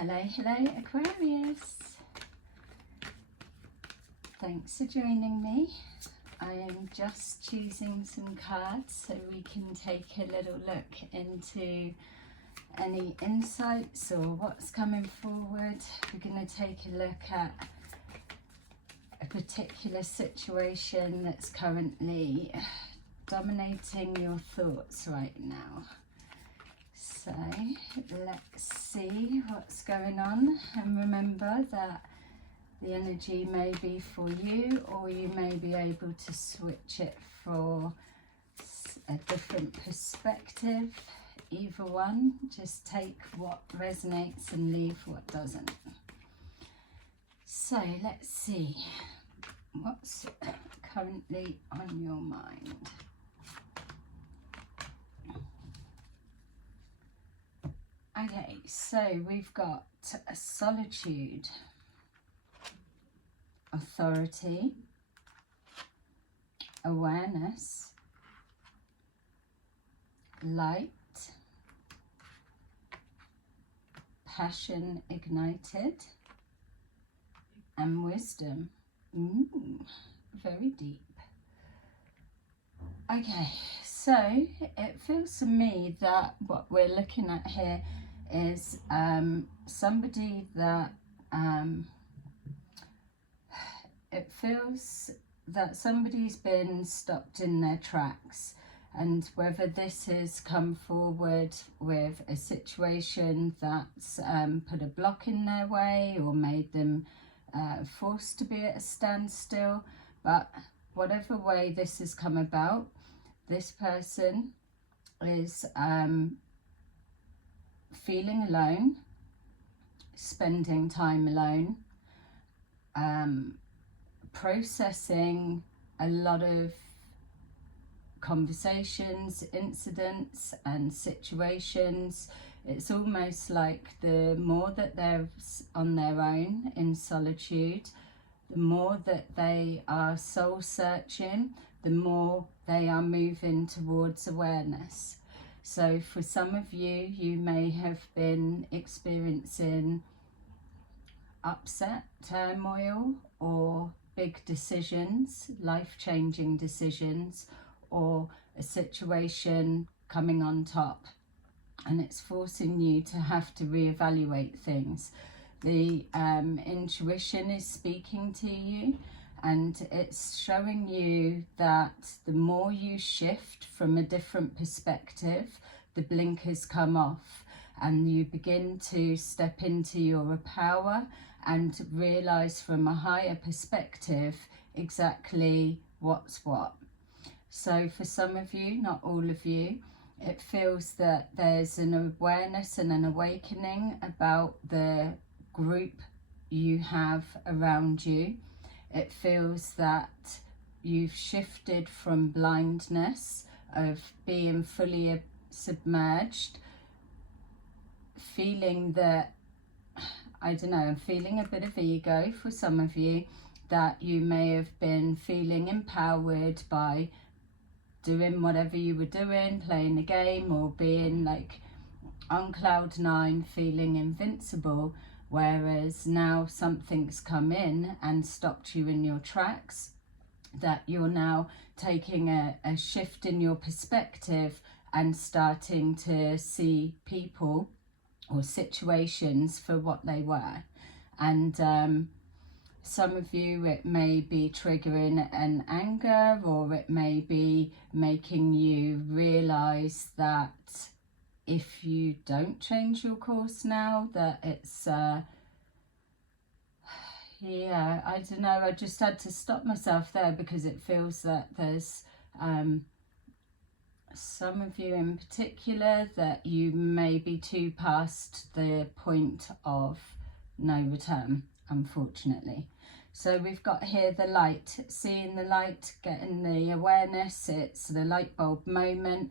Hello, Aquarius. Thanks for joining me. I am just choosing some cards so we can take a little look into any insights or what's coming forward. We're going to take a look at a particular situation that's currently dominating your thoughts right now. So let's see what's going on, and remember that the energy may be for you, or you may be able to switch it for a different perspective. Either one, just take what resonates and leave what doesn't. So let's see what's currently on your mind. Okay, so we've got a solitude, authority, awareness, light, passion ignited, and wisdom. Very deep. Okay, so it feels to me that what we're looking at here is somebody that it feels that somebody's been stopped in their tracks, and whether this has come forward with a situation that's put a block in their way or made them forced to be at a standstill, but whatever way this has come about, this person is feeling alone, spending time alone, processing a lot of conversations, incidents and situations. It's almost like the more that they're on their own in solitude, the more that they are soul searching, the more they are moving towards awareness. So for some of you, you may have been experiencing upset, turmoil, or big decisions, life-changing decisions, or a situation coming on top, and it's forcing you to have to reevaluate things. The intuition is speaking to you, and it's showing you that the more you shift from a different perspective, the blinkers come off and you begin to step into your power and realize from a higher perspective exactly what's what. So for some of you, not all of you, it feels that there's an awareness and an awakening about the group you have around you. It feels that you've shifted from blindness of being fully submerged, feeling that, I don't know, feeling a bit of ego for some of you, that you may have been feeling empowered by doing whatever you were doing, playing a game, or being like on cloud nine, feeling invincible. Whereas now something's come in and stopped you in your tracks, that you're now taking a shift in your perspective and starting to see people or situations for what they were. And some of you, it may be triggering an anger, or it may be making you realize that if you don't change your course now, that it's yeah, I don't know, I just had to stop myself there because it feels that there's some of you in particular that you may be too past the point of no return, unfortunately. So we've got here the light, seeing the light, getting the awareness. It's the light bulb moment.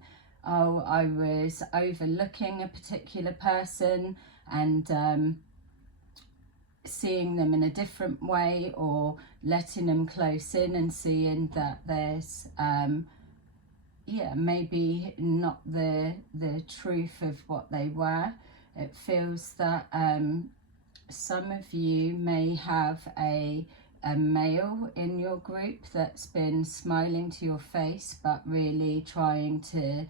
Oh, I was overlooking a particular person and seeing them in a different way, or letting them close in and seeing that there's yeah, maybe not the truth of what they were. It feels that Some of you may have a male in your group that's been smiling to your face but really trying to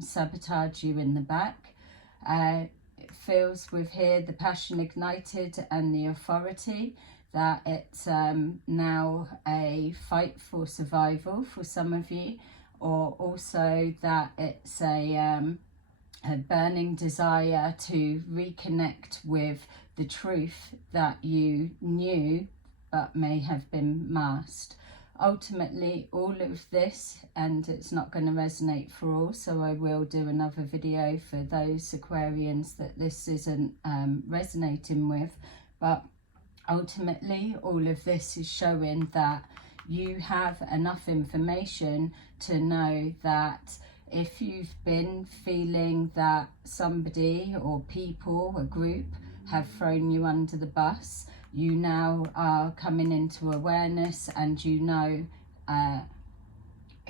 sabotage you in the back. It feels with here the passion ignited and the authority that it's now a fight for survival for some of you, or also that it's a burning desire to reconnect with the truth that you knew but may have been masked. Ultimately, all of this, and it's not going to resonate for all, so I will do another video for those Aquarians that this isn't resonating with, but ultimately all of this is showing that you have enough information to know that if you've been feeling that somebody or people, a group, have thrown you under the bus, you now are coming into awareness and you know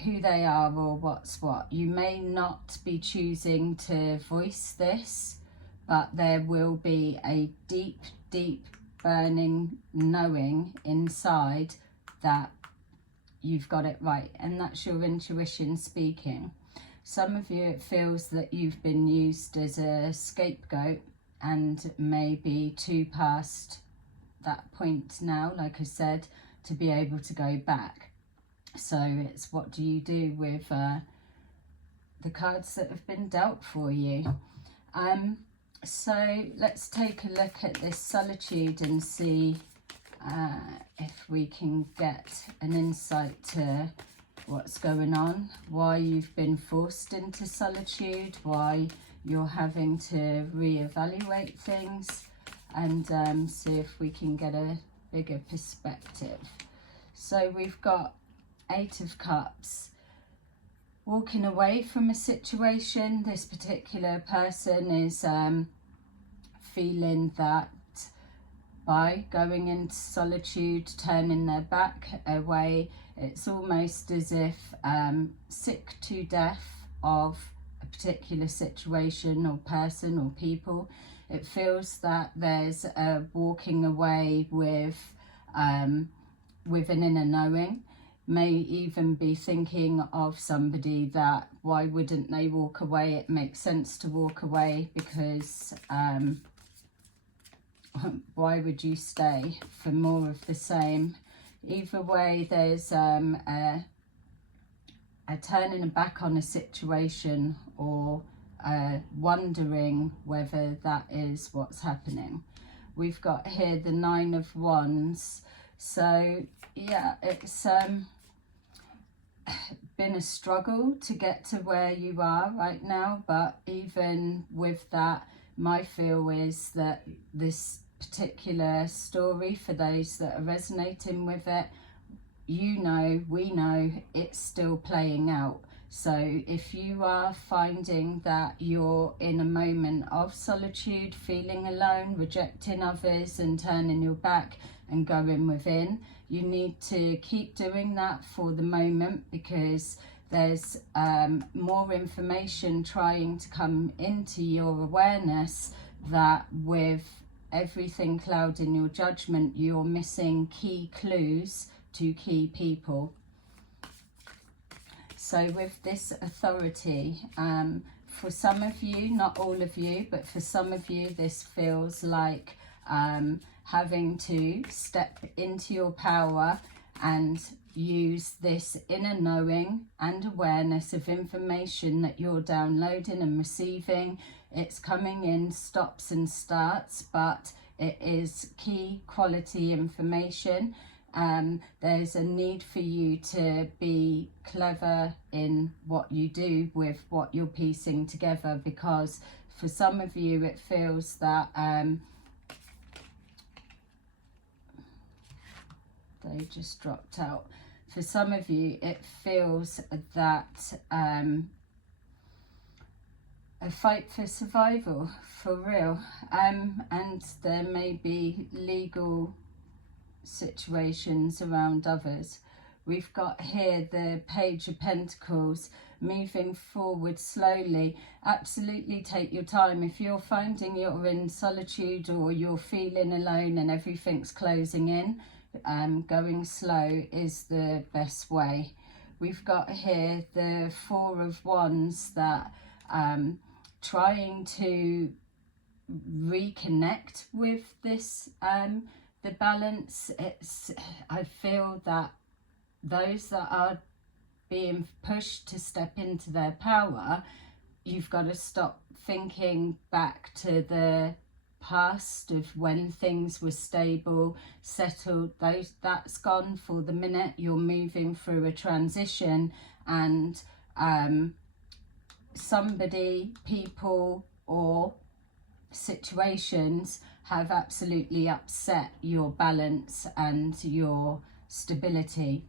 who they are or what's what. You may not be choosing to voice this, but there will be a deep, deep burning knowing inside that you've got it right, and that's your intuition speaking. Some of you, it feels that you've been used as a scapegoat and maybe too past that point now, like I said, to be able to go back. So it's what do you do with the cards that have been dealt for you. So let's take a look at this solitude and see if we can get an insight to what's going on, why you've been forced into solitude, why you're having to reevaluate things, and see if we can get a bigger perspective. So we've got 8 of Cups. Walking away from a situation, this particular person is feeling that by going into solitude, turning their back away, it's almost as if sick to death of a particular situation or person or people. It feels that there's a walking away with an inner knowing. May even be thinking of somebody that why wouldn't they walk away? It makes sense to walk away because why would you stay for more of the same? Either way, there's a turning a back on a situation or wondering whether that is what's happening. We've got here the 9 of Wands. So yeah, it's been a struggle to get to where you are right now, but even with that, my feel is that this particular story, for those that are resonating with it, you know, we know it's still playing out. So if you are finding that you're in a moment of solitude, feeling alone, rejecting others and turning your back and going within, you need to keep doing that for the moment, because there's more information trying to come into your awareness that with everything clouding your judgment, you're missing key clues to key people. So with this authority, for some of you, not all of you, but for some of you, this feels like having to step into your power and use this inner knowing and awareness of information that you're downloading and receiving. It's coming in stops and starts, but it is key quality information. There's a need for you to be clever in what you do with what you're piecing together, because for some of you it feels that they just dropped out. For some of you it feels that a fight for survival, for real, and there may be legal situations around others. We've got here the Page of Pentacles. moving forward slowly. Absolutely take your time. If you're finding you're in solitude or you're feeling alone and everything's closing in, going slow is the best way. We've got here the Four of Wands, that trying to reconnect with this, the balance. I feel that those that are being pushed to step into their power, you've got to stop thinking back to the past of when things were stable, settled. That's gone for the minute. You're moving through a transition, and somebody, people or situations have absolutely upset your balance and your stability.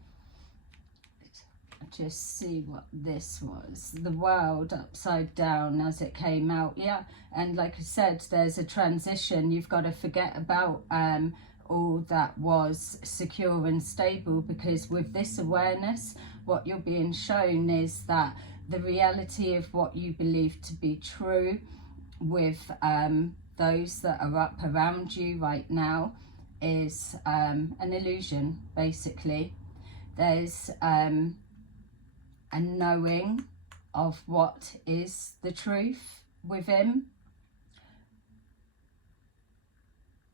Just see what this was. The world upside down as it came out. Yeah, and like I said, there's a transition. You've got to forget about all that was secure and stable, because with this awareness, what you're being shown is that the reality of what you believe to be true with those that are up around you right now is an illusion, basically. There's a knowing of what is the truth within.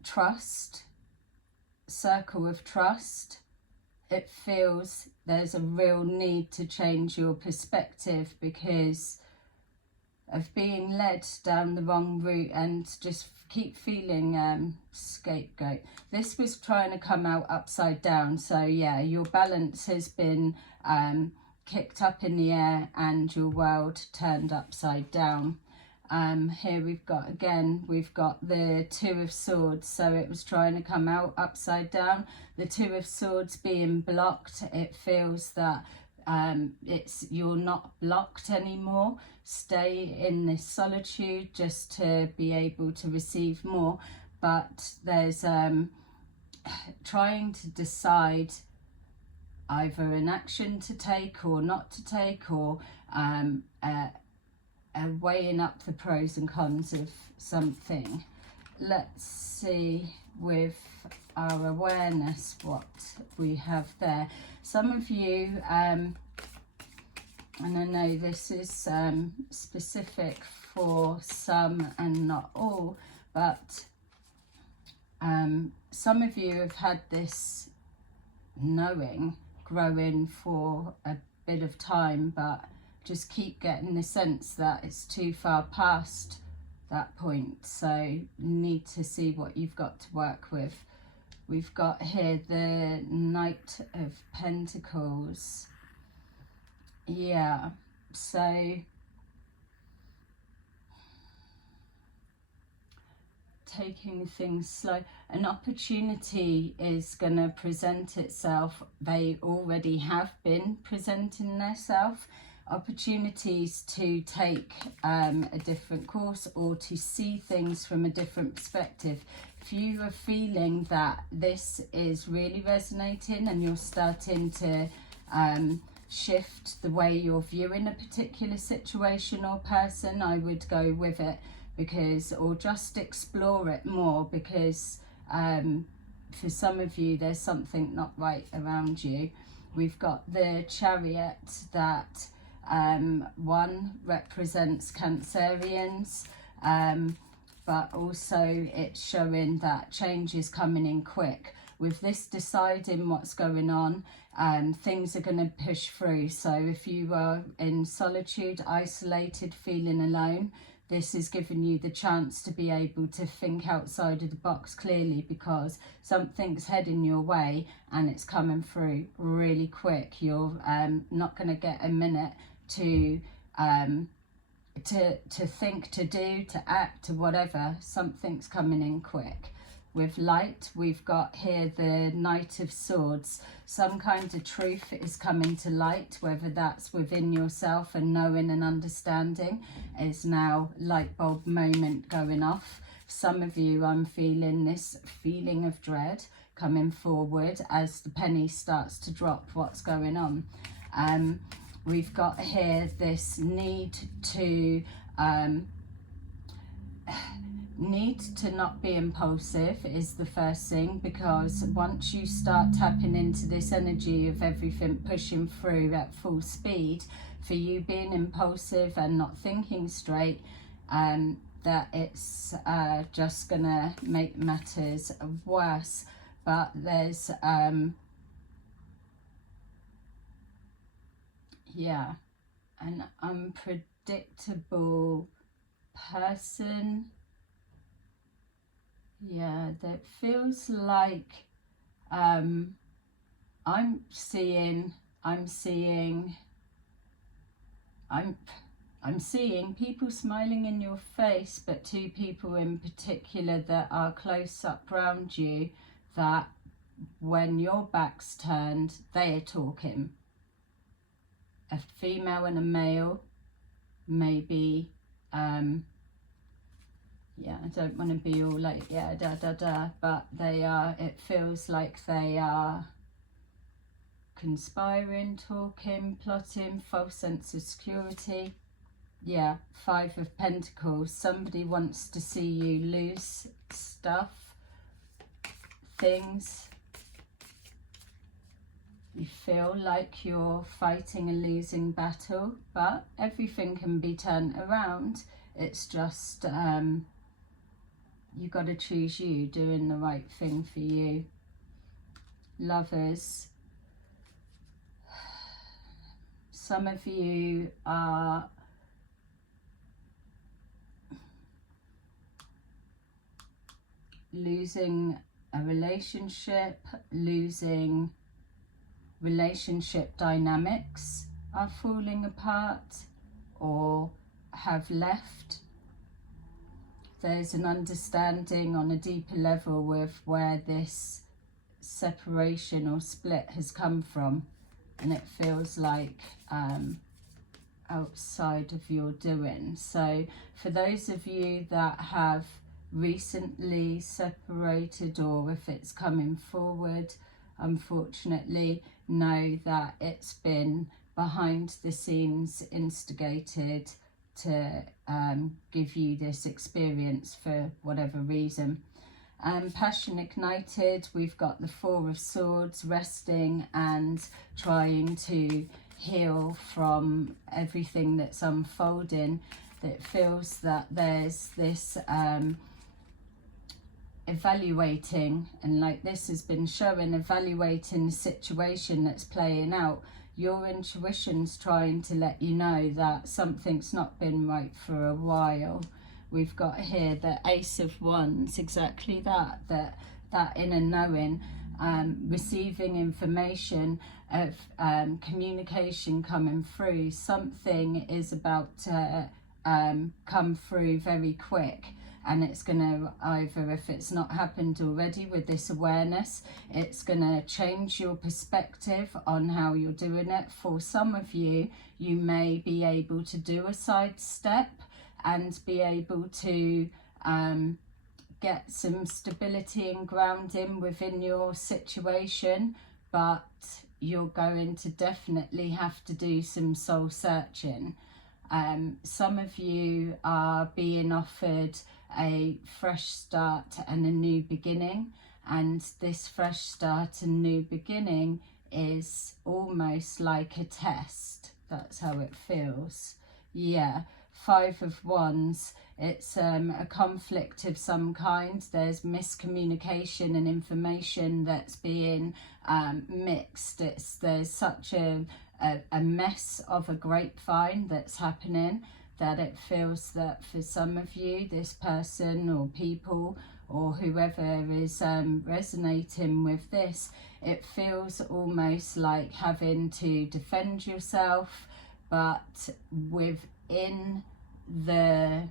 Trust, circle of trust. It feels there's a real need to change your perspective because of being led down the wrong route and just keep feeling scapegoat. This was trying to come out upside down. So yeah, your balance has been kicked up in the air and your world turned upside down. Here we've got the Two of Swords. So it was trying to come out upside down. The Two of Swords being blocked. It feels that you're not blocked anymore. Stay in this solitude just to be able to receive more. But there's trying to decide either an action to take or not to take, or weighing up the pros and cons of something. Let's see with our awareness what we have there. Some of you, and I know this is specific for some and not all, but some of you have had this knowing growing for a bit of time, but just keep getting the sense that it's too far past that point. So you need to see what you've got to work with. We've got here the Knight of Pentacles. Yeah, so taking things slow. An opportunity is going to present itself. They already have been presenting themselves. Opportunities to take a different course or to see things from a different perspective. If you are feeling that this is really resonating and you're starting to shift the way you're viewing a particular situation or person, I would go with it, because, or just explore it more, because for some of you there's something not right around you. We've got the Chariot, that one represents Cancerians, but also it's showing that change is coming in quick. With this deciding what's going on, things are going to push through. So if you are in solitude, isolated, feeling alone, this is giving you the chance to be able to think outside of the box clearly, because something's heading your way and it's coming through really quick. You're not going to get a minute to think, to do, to act, to whatever. Something's coming in quick. With light, we've got here the Knight of Swords. Some kind of truth is coming to light, whether that's within yourself and knowing and understanding. Is now light bulb moment going off. Some of you, I'm feeling this feeling of dread coming forward as the penny starts to drop what's going on. we've got here this need to not be impulsive is the first thing, because once you start tapping into this energy of everything pushing through at full speed, for you being impulsive and not thinking straight, that it's just gonna make matters worse. But there's yeah, an unpredictable person, yeah, that feels like I'm seeing people smiling in your face, but two people in particular that are close up around you, that when your back's turned, they are talking. A female and a male, maybe, yeah, I don't want to be all like, yeah, but they are, it feels like they are conspiring, talking, plotting, false sense of security. Yeah, 5 of Pentacles. Somebody wants to see you lose stuff, things. You feel like you're fighting a losing battle, but everything can be turned around. It's just you got to choose you, doing the right thing for you. Lovers. Some of you are losing a relationship, losing relationship dynamics are falling apart or have left. There's an understanding on a deeper level with where this separation or split has come from, and it feels like outside of your doing. So for those of you that have recently separated, or if it's coming forward, unfortunately, know that it's been behind the scenes instigated to give you this experience for whatever reason. Passion ignited, we've got the 4 of Swords, resting and trying to heal from everything that's unfolding. That feels that there's this evaluating, and like this has been showing, evaluating the situation that's playing out. Your intuition's trying to let you know that something's not been right for a while. We've got here the Ace of Wands, exactly that inner knowing, receiving information of communication coming through. Something is about to come through very quick, and it's going to either, if it's not happened already with this awareness, it's going to change your perspective on how you're doing it. For some of you, you may be able to do a sidestep and be able to get some stability and grounding within your situation, but you're going to definitely have to do some soul searching. Some of you are being offered a fresh start and a new beginning, and this fresh start and new beginning is almost like a test. That's how it feels. Yeah, 5 of Wands, it's a conflict of some kind. There's miscommunication and information that's being mixed. There's such a mess of a grapevine that's happening, that it feels that for some of you, this person or people or whoever is resonating with this, it feels almost like having to defend yourself, but within the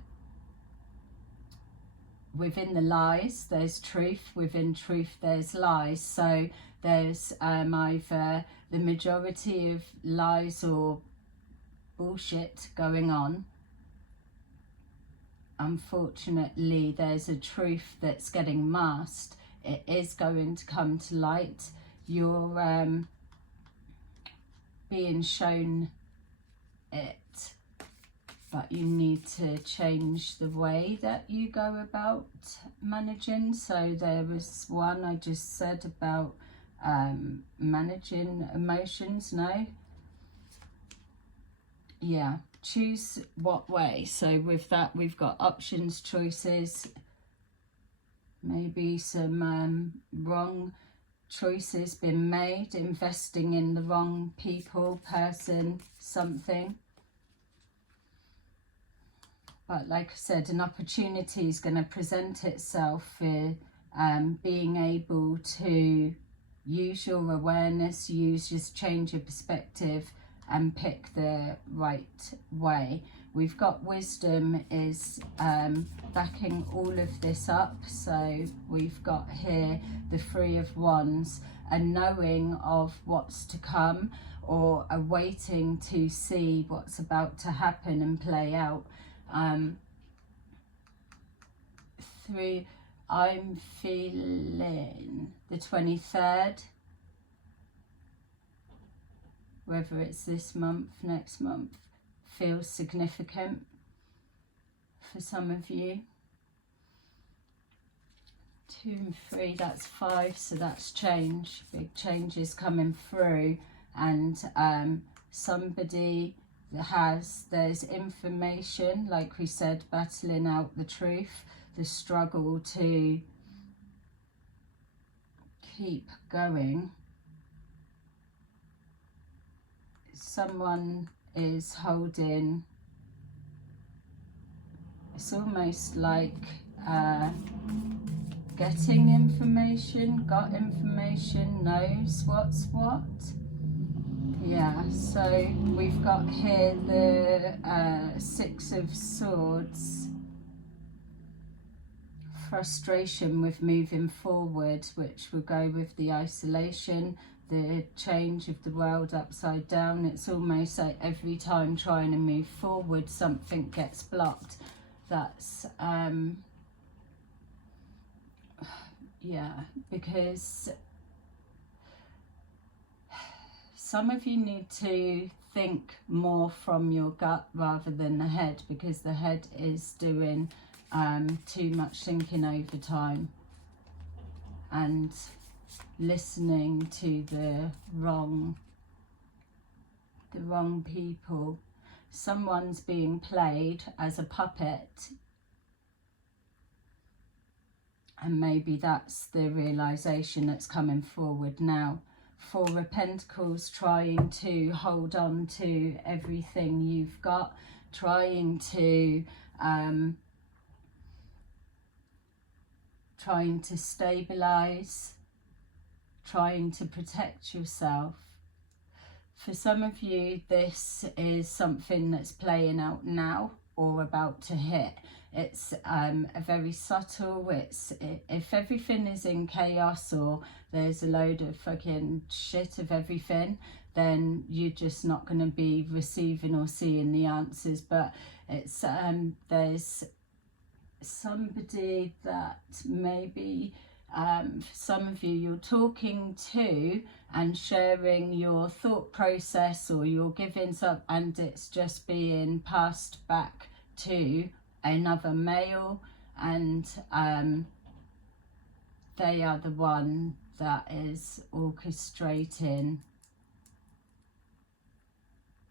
lies there's truth, within truth there's lies. So there's either the majority of lies or bullshit going on. Unfortunately, there's a truth that's getting masked. It is going to come to light. You're being shown it, but you need to change the way that you go about managing. So there was one I just said about managing emotions. No, yeah, choose what way. So with that, we've got options, choices, maybe some wrong choices been made, investing in the wrong people, person, something. But like I said, an opportunity is going to present itself for being able to use your awareness, use just change your perspective and pick the right way. We've got wisdom is backing all of this up. So we've got here the Three of Wands, a knowing of what's to come, or a waiting to see what's about to happen and play out. I'm feeling the 23rd, whether it's this month, next month, feels significant for some of you. 2 and 3, that's 5, so that's change, big changes coming through. And somebody there's information, like we said, battling out the truth, the struggle to keep going. Someone is holding, it's almost like getting information, got information, knows what's what. Yeah, so we've got here the 6 of Swords, frustration with moving forward, which will go with the isolation, the change of the world upside down. It's almost like every time trying to move forward, something gets blocked. That's, yeah, because some of you need to think more from your gut rather than the head, because the head is doing too much thinking over time and listening to the wrong people. Someone's being played as a puppet, and maybe that's the realization that's coming forward now. 4 of Pentacles, trying to hold on to everything you've got, trying to stabilize, trying to protect yourself. For some of you, this is something that's playing out now or about to hit. It's a very subtle, if everything is in chaos or there's a load of fucking shit of everything, then you're just not going to be receiving or seeing the answers. But it's there's somebody that maybe some of you you're talking to and sharing your thought process, or you're giving some, and it's just being passed back to another male, and they are the one that is orchestrating.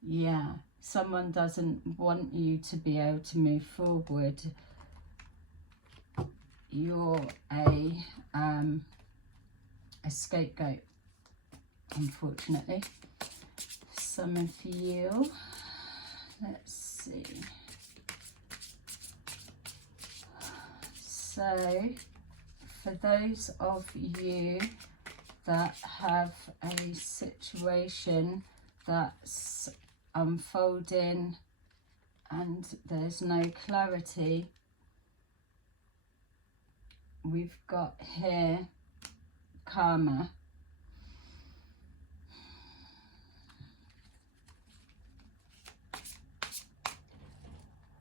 Yeah, someone doesn't want you to be able to move forward. You're a scapegoat, unfortunately. Some of you, let's see. So, for those of you that have a situation that's unfolding and there's no clarity, we've got here karma.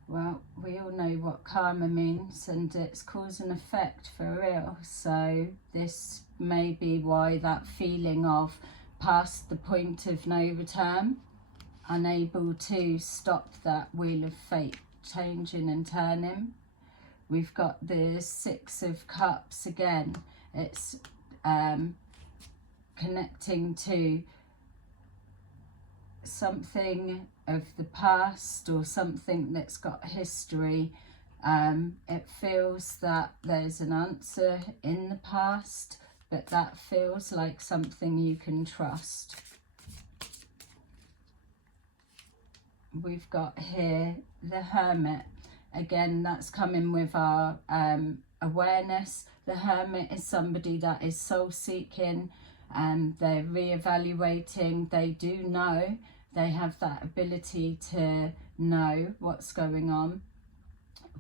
Well, we all know what karma means, and it's cause and effect for real. So this may be why that feeling of past the point of no return. unable to stop that wheel of fate changing and turning. We've got the Six of Cups again. It's connecting to something of the past or something that's got history. It feels that there's an answer in the past, but that feels like something you can trust. We've got here the Hermit. Again, that's coming with our awareness. The Hermit is somebody that is soul-seeking, and they're re-evaluating. They do know. They have that ability to know what's going on.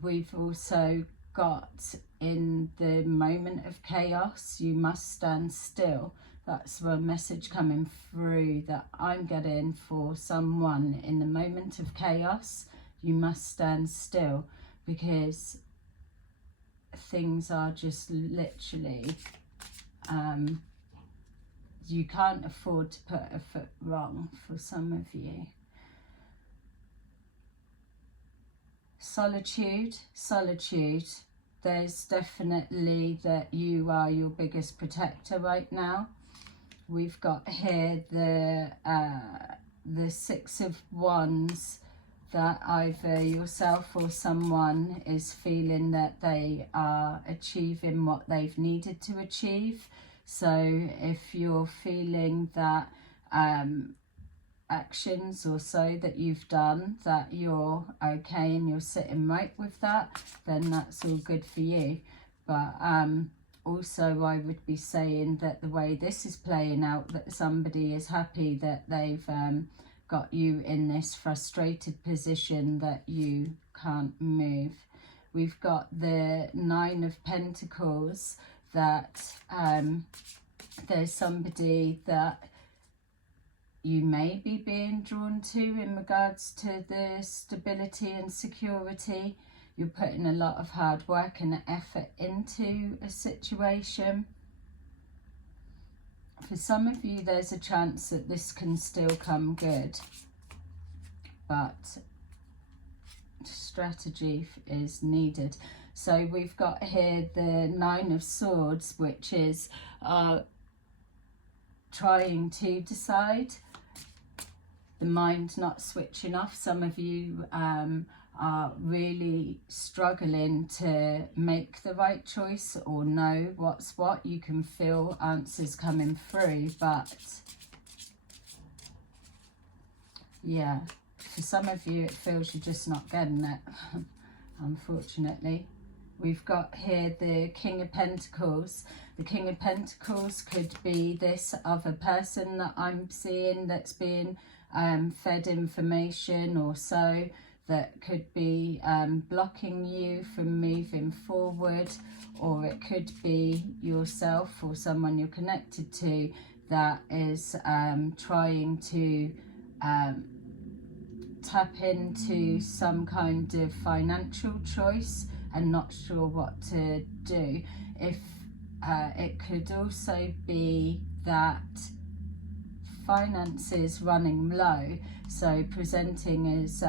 We've also got in the moment of chaos, you must stand still. That's a message coming through that I'm getting for someone. In the moment of chaos, you must stand still, because things are just literally, you can't afford to put a foot wrong for some of you. Solitude. There's definitely that you are your biggest protector right now. We've got here the Six of Wands, that either yourself or someone is feeling that they are achieving what they've needed to achieve. So if you're feeling that actions or so that you've done, that you're okay and you're sitting right with that, then that's all good for you. But also I would be saying that the way this is playing out, that somebody is happy that they've got you in this frustrated position that you can't move. We've got the Nine of Pentacles, that there's somebody that you may be being drawn to in regards to the stability and security. You're putting a lot of hard work and effort into a situation. For some of you, there's a chance that this can still come good, but strategy is needed. So we've got here the Nine of Swords, which is trying to decide. The mind not switching off. Some of you are really struggling to make the right choice or know what's what. You can feel answers coming through, but yeah, for some of you it feels you're just not getting it, unfortunately. We've got here the King of Pentacles. The King of Pentacles could be this other person that I'm seeing that's being fed information or so, that could be blocking you from moving forward, or it could be yourself or someone you're connected to that is trying to tap into some kind of financial choice and not sure what to do. If it could also be that finances running low, so presenting as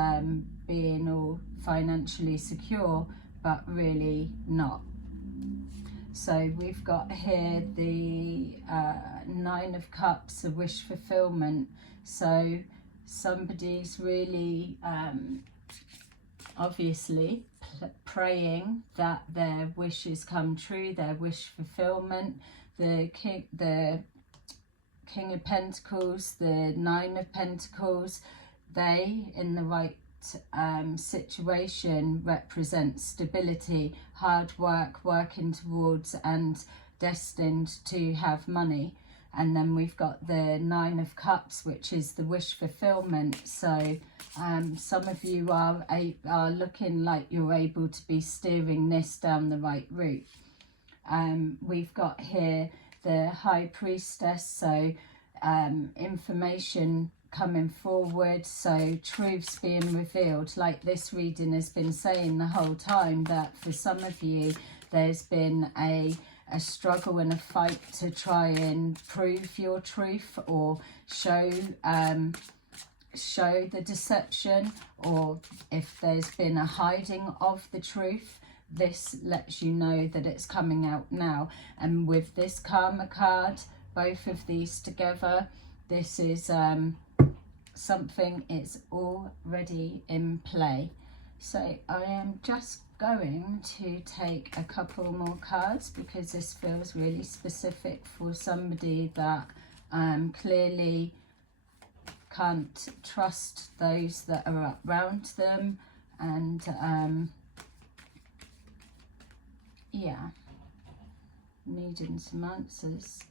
being all financially secure, but really not. So we've got here the Nine of Cups, a wish fulfillment. So somebody's really obviously praying that their wishes come true, their wish fulfillment. The King of Pentacles, the Nine of Pentacles, they in the right situation represent stability, hard work, working towards and destined to have money. And then we've got the Nine of Cups, which is the wish fulfillment. So some of you are looking like you're able to be steering this down the right route. We've got here the High Priestess, so information coming forward, so truths being revealed, like this reading has been saying the whole time, that for some of you there's been a struggle and a fight to try and prove your truth or show show the deception, or if there's been a hiding of the truth, this lets you know that it's coming out now. And with this Karma card, both of these together, this is something is already in play. So I am just going to take a couple more cards, because this feels really specific for somebody that clearly can't trust those that are around them, and yeah, needing some answers.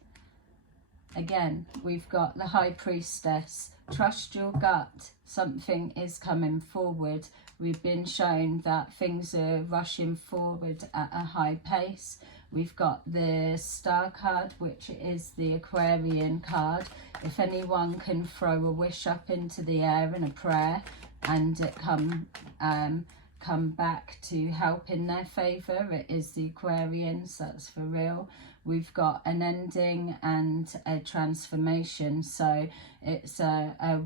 Again, we've got the High Priestess. Trust your gut. Something is coming forward. We've been shown that things are rushing forward at a high pace. We've got the Star card, which is the Aquarian card. If anyone can throw a wish up into the air in a prayer and it come back to help in their favour, it is the Aquarians. That's for real. We've got an ending and a transformation. So it's a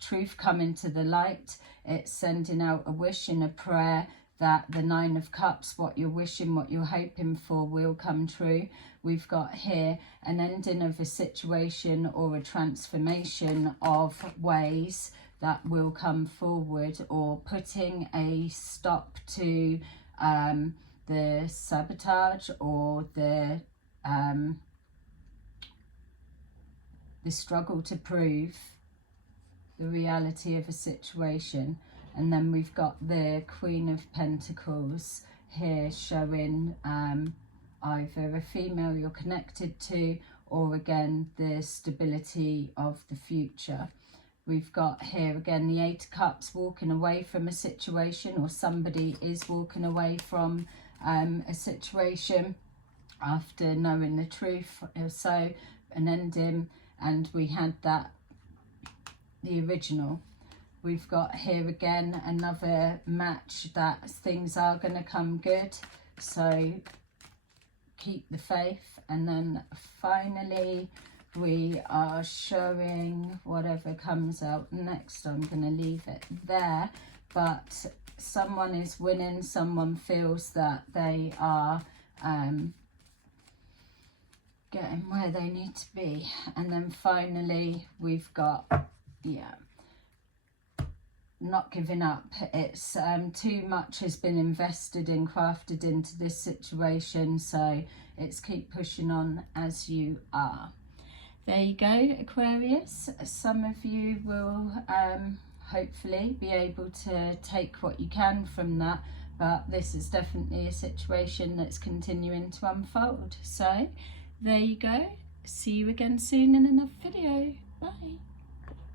truth coming to the light. It's sending out a wish in a prayer that the Nine of Cups, what you're wishing, what you're hoping for, will come true. We've got here an ending of a situation or a transformation of ways that will come forward, or putting a stop to the sabotage or the struggle to prove the reality of a situation. And then we've got the Queen of Pentacles here, showing either a female you're connected to, or again the stability of the future. We've got here again the Eight of Cups, walking away from a situation, or somebody is walking away from a situation after knowing the truth. So an ending, and we had that, the original. We've got here again another match, that things are going to come good, so keep the faith. And then finally we are showing whatever comes out next. I'm going to leave it there, but someone is winning, someone feels that they are getting where they need to be. And then finally we've got, yeah, not giving up. It's too much has been invested and crafted into this situation, so it's keep pushing on as you are. There you go, Aquarius. Some of you will hopefully be able to take what you can from that, but this is definitely a situation that's continuing to unfold. So there you go. See you again soon in another video.